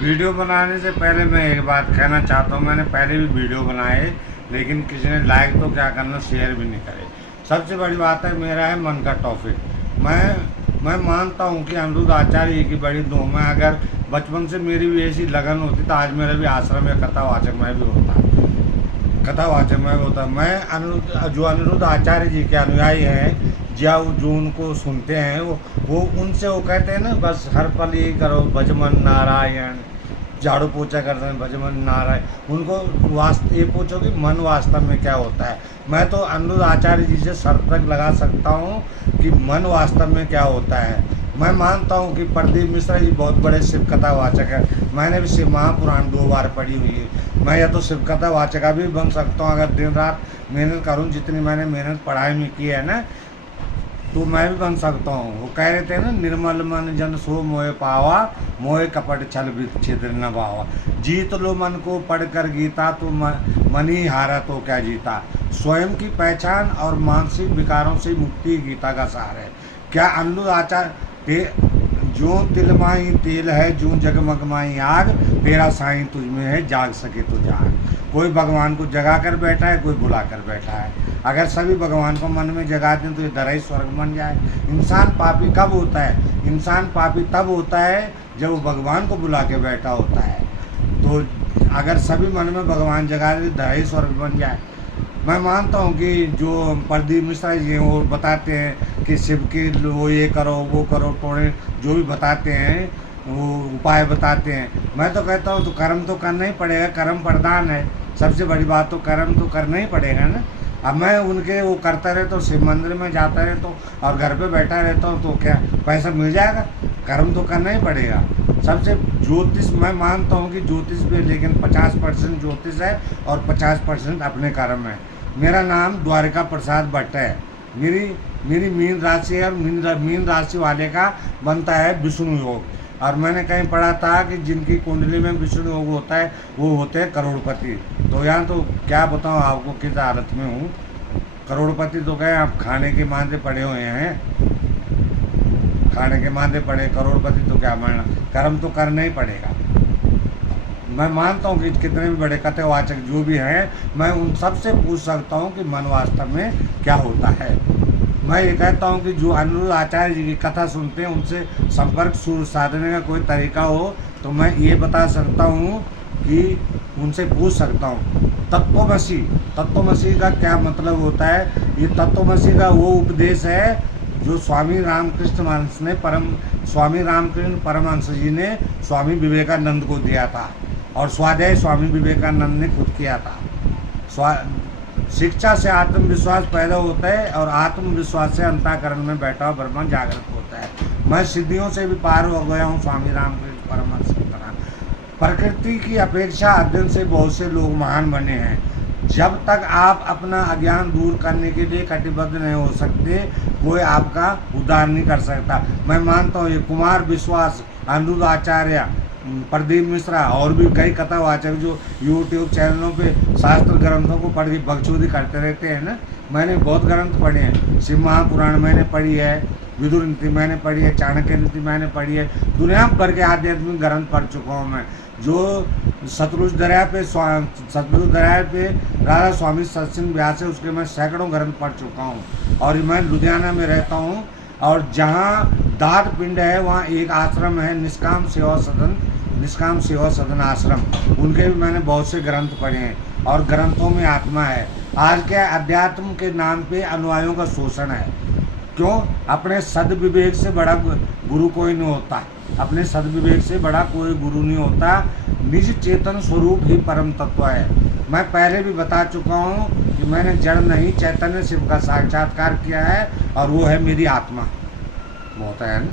Video बनाने से पहले मैं एक बात कहना चाहता हूँ। मैंने पहले भी वीडियो बनाए, लेकिन किसी ने लाइक तो क्या करना, शेयर भी नहीं करे। सबसे बड़ी बात है, मेरा है मन का टॉपिक। मैं मानता हूँ कि अनिरुद्ध आचार्य की बड़ी दुम है। अगर बचपन से मेरी भी ऐसी लगन होती तो आज मेरा भी आश्रम या कथावाचक में भी होता। कथावाचक में होता मैं अनिरुद्ध आचार्य जी के अनुयायी हैं, जो उनको सुनते हैं, वो उनसे वो कहते हैं ना, बस हर पल यही करो भजमन नारायण, झाड़ू पोछा करते हैं भजमन नारायण। उनको ये पूछो कि मन वास्तव में क्या होता है। मैं तो अनिरुद्ध आचार्य जी से शर्त तक लगा सकता हूँ कि मन वास्तव में क्या होता है। मैं मानता हूँ कि प्रदीप मिश्रा जी बहुत बड़े शिव कथावाचक हैं। मैंने भी शिव महापुराण 2 बार पढ़ी हुई है। मैं या तो शिव कथावाचक भी बन सकता हूँ अगर दिन रात मेहनत करूँ, जितनी मैंने मेहनत पढ़ाई में की है ना, तो मैं भी बन सकता हूँ। वो कह रहे थे ना, निर्मल मन जन सो मोहे पावा, मोहे कपट छल छिद्र न बावा। जीत लो मन को पढ़कर गीता, तो मन ही हारा तो क्या जीता। स्वयं की पहचान और मानसिक विकारों से मुक्ति गीता का सार है। क्या अनिरुद्ध आचार्य जो तिल माही तेल है, जो जगमग माही आग, तेरा साईं तुझ में है, जाग सके तो जाग। कोई भगवान को जगा कर बैठा है, कोई बुला कर बैठा है। अगर सभी भगवान को मन में जगा दें तो ये धरा ही स्वर्ग बन जाए। इंसान पापी कब होता है? इंसान पापी तब होता है जब वो भगवान को बुला के बैठा होता है। तो अगर सभी मन में भगवान जगा दे, धरा ही स्वर्ग बन जाए। मैं मानता हूँ कि जो प्रदीप मिश्रा जी हैं वो बताते हैं कि शिव के वो ये करो वो करो, टोड़े जो भी बताते हैं वो उपाय बताते हैं। मैं तो कहता हूँ तो कर्म तो करना ही पड़ेगा, कर्म प्रधान है। सबसे बड़ी बात तो कर्म तो करना ही पड़ेगा ना। अब मैं उनके वो करता रहता हूँ, शिव मंदिर में जाता रहता हूँ और घर पे बैठा रहता हूँ, तो क्या पैसा मिल जाएगा? कर्म तो करना ही पड़ेगा। सबसे ज्योतिष मैं मानता हूँ कि ज्योतिष भी, लेकिन 50% ज्योतिष है और 50% अपने कर्म है। मेरा नाम द्वारिका प्रसाद भट्ट है। मेरी मीन राशि है और मीन राशि वाले का बनता है विष्णु योग। और मैंने कहीं पढ़ा था कि जिनकी कुंडली में विष्णु योग होता है वो होते हैं करोड़पति। तो यहाँ तो क्या बताऊँ आपको किस हालत में हूँ। करोड़पति तो कहें, आप खाने के मांदे पड़े हुए हैं, खाने के मांदे पड़े। करोड़पति तो क्या मानना, कर्म तो करना ही पड़ेगा। मैं मानता हूँ कि कितने भी बड़े कथावाचक जो भी हैं, मैं उन सब से पूछ सकता हूँ कि मन वास्तव में क्या होता है। मैं ये कहता हूँ कि जो अनिरुद्ध आचार्य जी की कथा सुनते हैं उनसे संपर्क साधने का कोई तरीका हो तो मैं ये बता सकता हूँ कि उनसे पूछ सकता हूँ। तत्वमसी का क्या मतलब होता है? ये तत्वमसी का वो उपदेश है जो स्वामी रामकृष्ण परमहंस जी ने स्वामी विवेकानंद को दिया था, और स्वाध्याय स्वामी विवेकानंद ने खुद किया था। शिक्षा से आत्मविश्वास पैदा होता है और आत्मविश्वास से अंतःकरण में बैठा हुआ ब्रह्म जागृत होता है। मैं सिद्धियों से भी पार हो गया हूँ स्वामी रामकृष्ण परमहंस की तरह। प्रकृति की अपेक्षा अध्ययन से बहुत से लोग महान बने हैं। जब तक आप अपना अज्ञान दूर करने के लिए कटिबद्ध नहीं हो सकते, कोई आपका उद्धार नहीं कर सकता। मैं मानता हूँ ये कुमार विश्वास, अनिरुद्ध आचार्य, प्रदीप मिश्रा और भी कई कथावाचक जो यूट्यूब चैनलों पे शास्त्र ग्रंथों को पढ़ के बकचोदी करते रहते हैं ना, मैंने बहुत ग्रंथ पढ़े हैं। शिव महापुराण मैंने पढ़ी है, विदुर नीति मैंने पढ़ी है, चाणक्य नीति मैंने पढ़ी है, दुनिया भर के आध्यात्मिक ग्रंथ पढ़ चुका हूँ मैं। जो सतलुज दरिया पे राधा स्वामी सत्संग व्यास है, उसके मैं सैकड़ों ग्रंथ पढ़ चुका हूँ। और मैं लुधियाना में रहता हूँ, और जहाँ दाद पिंड है वहाँ एक आश्रम है, निष्काम सेवा सदन आश्रम। उनके भी मैंने बहुत से ग्रंथ पढ़े हैं और ग्रंथों में आत्मा है। आज के अध्यात्म के नाम पे अनुयायियों का शोषण है। क्यों? अपने सद्विवेक से बड़ा गुरु कोई नहीं होता। अपने सद्विवेक से बड़ा कोई गुरु नहीं होता। निज चेतन स्वरूप ही परम तत्व है। मैं पहले भी बता चुका हूँ कि मैंने जड़ नहीं चैतन्य शिव का साक्षात्कार किया है, और वो है मेरी आत्मा। बहुत है ना।